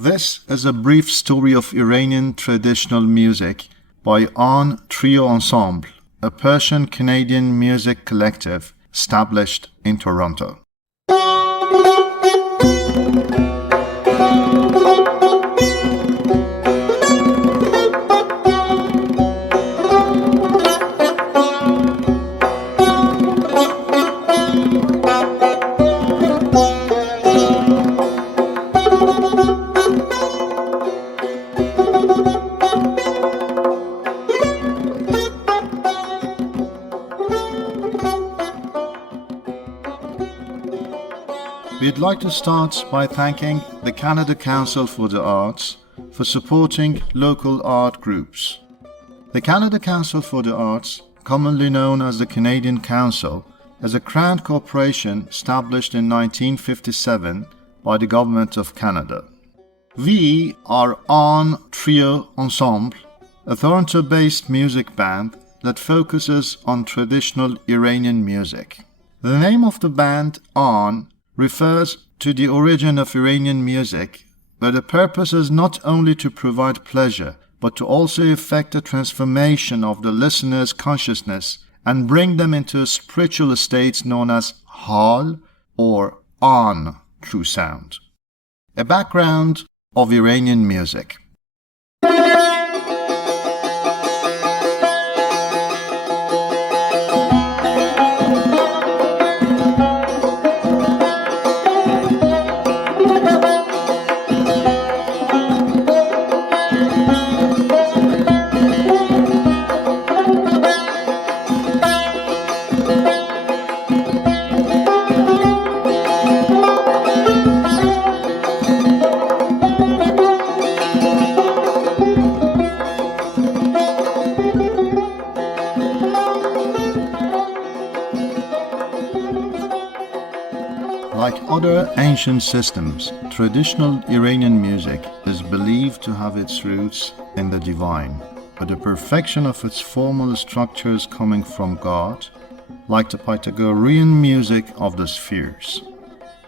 This is a brief story of Iranian traditional music by Trio Ensemble, a Persian-Canadian music collective established in Toronto. We'd like to start by thanking the Canada Council for the Arts for supporting local art groups. The Canada Council for the Arts, commonly known as the Canadian Council, is a crown corporation established in 1957 by the Government of Canada. We are Trio Ensemble, a Toronto-based music band that focuses on traditional Iranian music. The name of the band, refers to the origin of Iranian music, where the purpose is not only to provide pleasure, but to also effect a transformation of the listener's consciousness and bring them into a spiritual state known as hal or an through sound. A background of Iranian music. Like other ancient systems, traditional Iranian music is believed to have its roots in the divine, with the perfection of its formal structures coming from God, like the Pythagorean music of the spheres.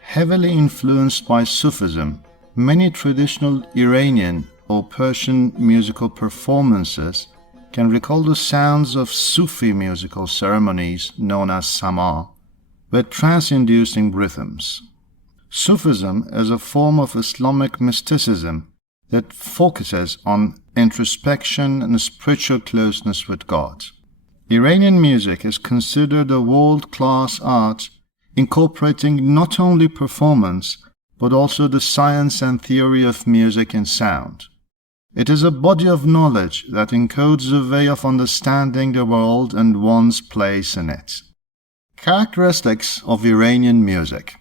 Heavily influenced by Sufism, many traditional Iranian or Persian musical performances can recall the sounds of Sufi musical ceremonies known as sama, with trance-inducing rhythms. Sufism is a form of Islamic mysticism that focuses on introspection and spiritual closeness with God. Iranian music is considered a world-class art, incorporating not only performance, but also the science and theory of music and sound. It is a body of knowledge that encodes a way of understanding the world and one's place in it. Characteristics of Iranian music.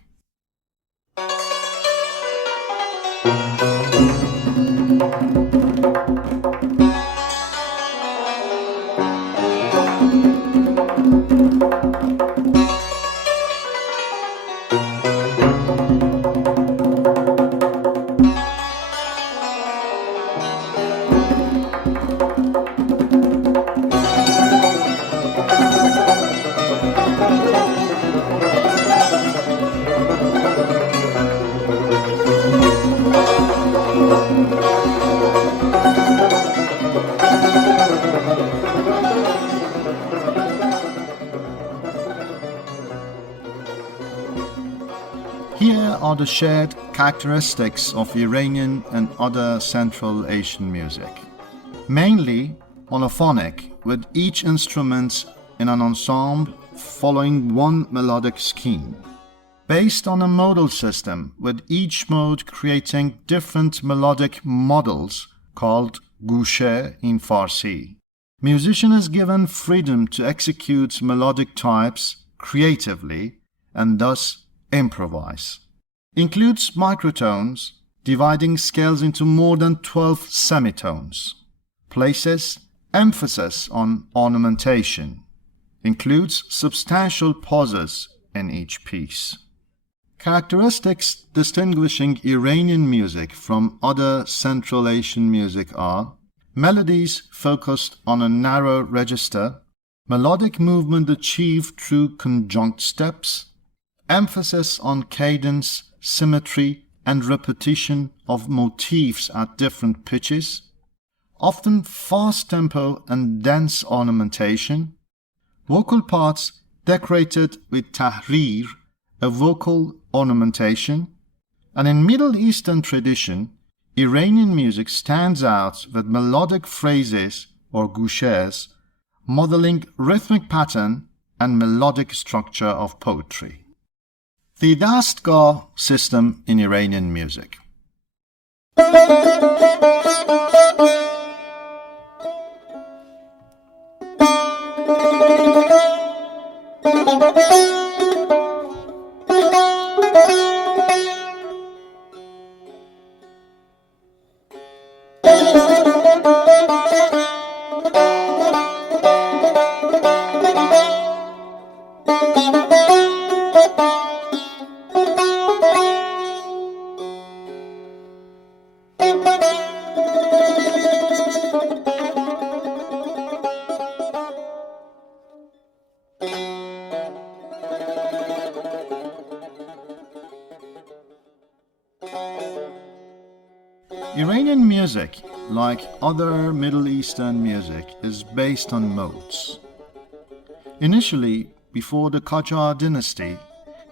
Here are the shared characteristics of Iranian and other Central Asian music. Mainly monophonic, with each instrument in an ensemble following one melodic scheme. Based on a modal system, with each mode creating different melodic models called gushe in Farsi. Musician is given freedom to execute melodic types creatively and thus improvise. Includes microtones, dividing scales into more than 12 semitones. Places emphasis on ornamentation. Includes substantial pauses in each piece. Characteristics distinguishing Iranian music from other Central Asian music are melodies focused on a narrow register, melodic movement achieved through conjunct steps, emphasis on cadence, symmetry, and repetition of motifs at different pitches, often fast tempo and dense ornamentation, vocal parts decorated with tahrir, a vocal ornamentation, and in Middle Eastern tradition, Iranian music stands out with melodic phrases or gouchers, modeling rhythmic pattern and melodic structure of poetry. The Daskar system in Iranian music. Iranian music, like other Middle Eastern music, is based on modes. Initially, before the Kouhyar dynasty,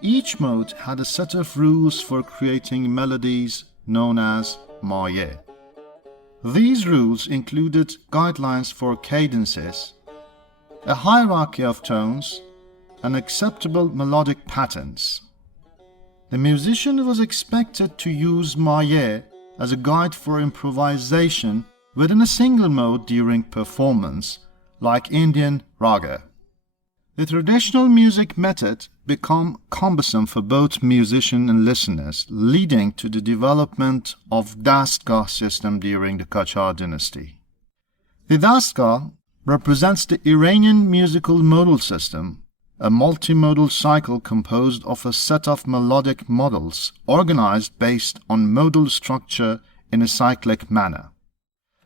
each mode had a set of rules for creating melodies known as maye. These rules included guidelines for cadences, a hierarchy of tones, and acceptable melodic patterns. The musician was expected to use maye as a guide for improvisation within a single mode during performance, like Indian raga. The traditional music method became cumbersome for both musician and listeners, leading to the development of Daskar system during the Kouhyar dynasty. The Daskar represents the Iranian musical modal system, a multimodal cycle composed of a set of melodic models organized based on modal structure in a cyclic manner.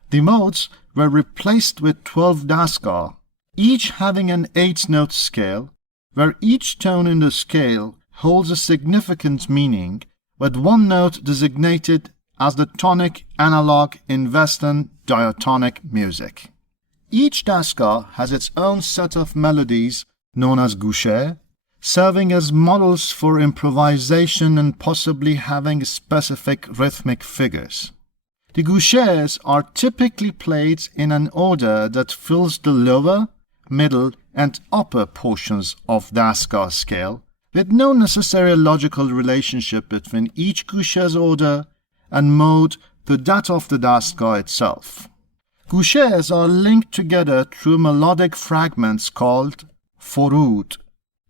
The modes were replaced with 12 Daskar, each having an 8-note scale, where each tone in the scale holds a significant meaning, with one note designated as the tonic analog in Western diatonic music. Each Daskar has its own set of melodies known as goucher, serving as models for improvisation and possibly having specific rhythmic figures. The gouchers are typically played in an order that fills the lower, middle, and upper portions of Daskar scale, with no necessary logical relationship between each goucher's order and mode to that of the Daskar itself. Gouchers are linked together through melodic fragments called Fotouhi,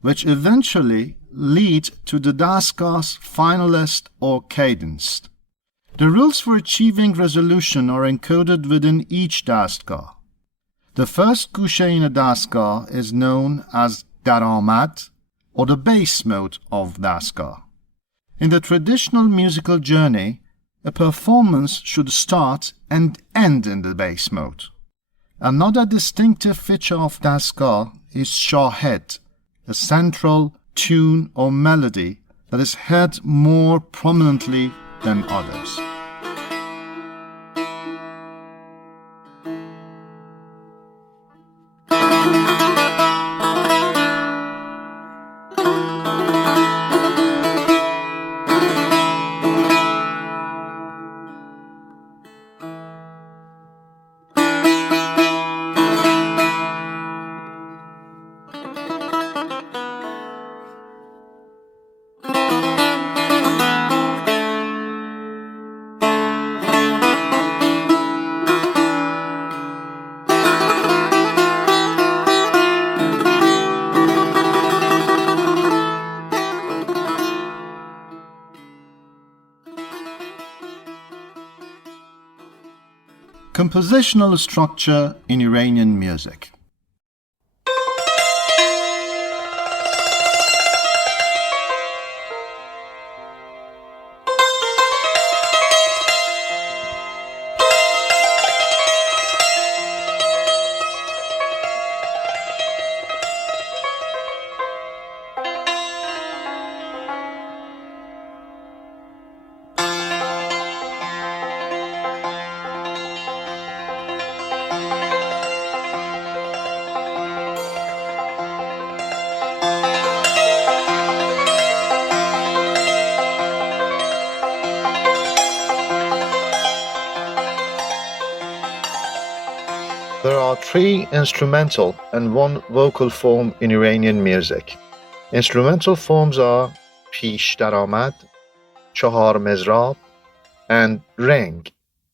which eventually lead to the Daskar's finalist or cadence. The rules for achieving resolution are encoded within each Daskar. The first goucher in a Daskar is known as Daramad, or the bass mode of Daskar. In the traditional musical journey, a performance should start and end in the bass mode. Another distinctive feature of Daskar is shahed, a central tune or melody that is heard more prominently than others. Compositional structure in Iranian music. There are 3 instrumental and 1 vocal form in Iranian music. Instrumental forms are پیش درآمد, چهار مضراب, and reng,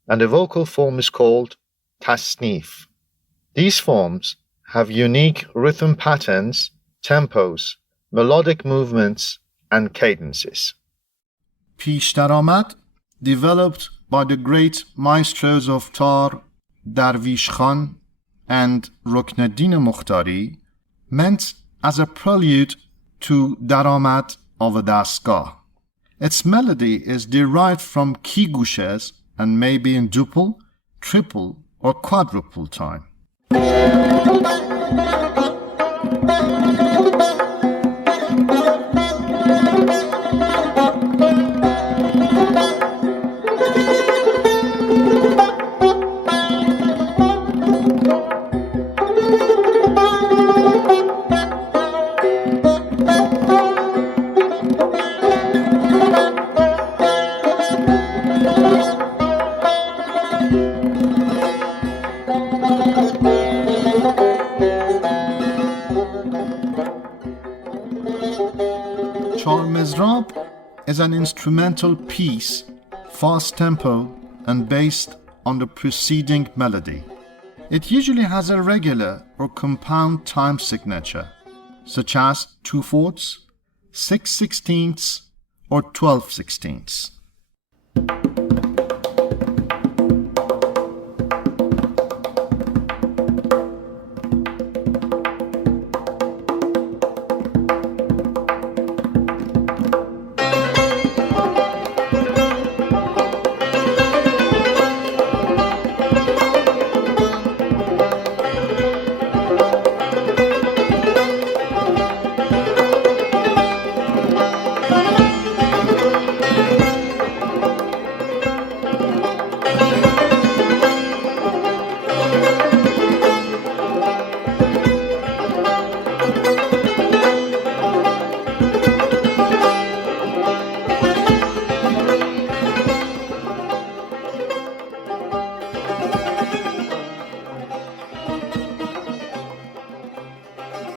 and the vocal form is called tasnif. These forms have unique rhythm patterns, tempos, melodic movements, and cadences. پیش درآمد, developed by the great maestros of tar, Darvish Khan and Rukneddin Mukhtari, meant as a prelude to Daramad of a Daskar. Its melody is derived from key gushes and may be in duple, triple, or quadruple time. Char Mizrab is an instrumental piece, fast tempo and based on the preceding melody. It usually has a regular or compound time signature, such as 2/4, 6/16, or 12/16.